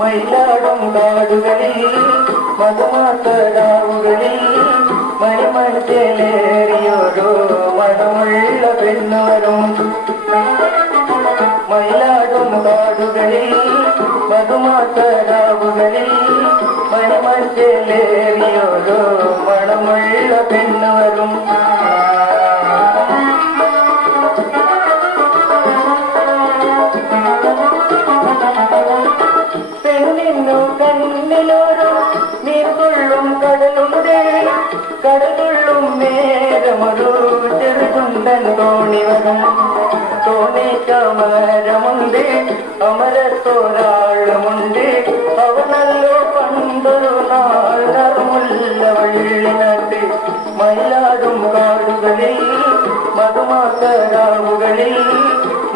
മയിലാടും കാടുകളിൽ മധുമാസരാവുകളിൽ മണിമഞ്ചേലേറിയോരോ മണമുള്ള പെണ്ണുവരും. മയിലാടും കാടുകളിൽ മധുമാസരാവുകളിൽ മണിമഞ്ചേലേറിയോരോ മണമുള്ള പെണ്ണുവരും. കണ്ണിലോരോ നീർകൊള്ളും കടലുണ്ട്, കടലുള്ളും നേരമൊരു ചെറുതുണ്ടൻ തോണി വരും. തോണിക്കമരമുണ്ട്, അമരത്തൊരാളുമുണ്ട്. അവനല്ലോ പണ്ടൊരു നാൾ നറുമുല്ല വള്ളിനട്ട്. മയിലാടും കാടുകളിൽ മധുമാസരാവുകളിൽ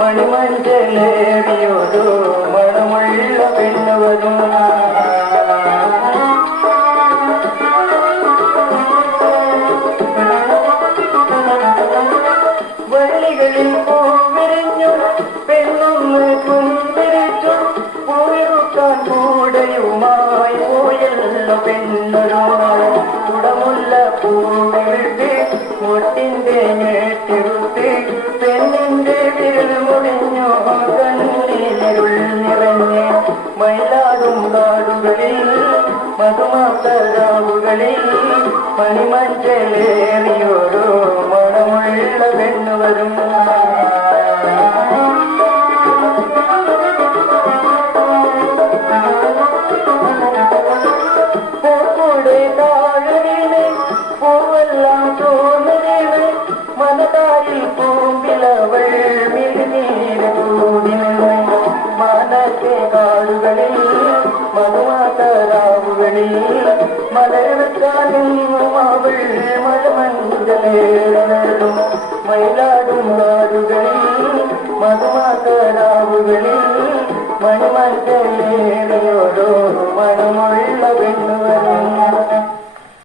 മണിമഞ്ചലേറിയോരോ മണമുള്ള പെണ്ണുവരും. വള്ളികളിൽ പൂവിരിഞ്ഞു പെണ്ണൊന്ന് കുന്തിരിച്ചു. പൂവിറുക്കാൻ കൂടയുമായി പോയല്ലോ പെണ്ണൊരു നാൾ. കുടമുല്ല പൂവിട്ട് മുട്ടിന്റെ ഞെട്ടിറുത്ത് പെണ്ണിന്റെ വിരൽ മുടിഞ്ഞു കണ്ണീരുൾ നിറഞ്ഞ്. മയിലാടും കാടുകളിൽ മധുമാസരാവുകളിൽ മണിമഞ്ചലേറിയോരോ മണമുള്ള പെണ്ണുവരും. പൂക്കൂടെ താഴെ പൂവെല്ലാം തോന്നുകയാണ്. മനതാരിൽ പൂമ്പിലവൾ മിഴിനീര് കൂടിന്. മനത്തെ കാടുകളിൽ മധുമാസരാവുകളിൽ മലർക്കാനും അവൾ മഴമഞ്ചലേറും. മയിലാടും കാടുകളിൽ മധുമാസരാവുകളിൽ മണിമഞ്ചലേറിയോരോ മണമുള്ള പെണ്ണുവരും.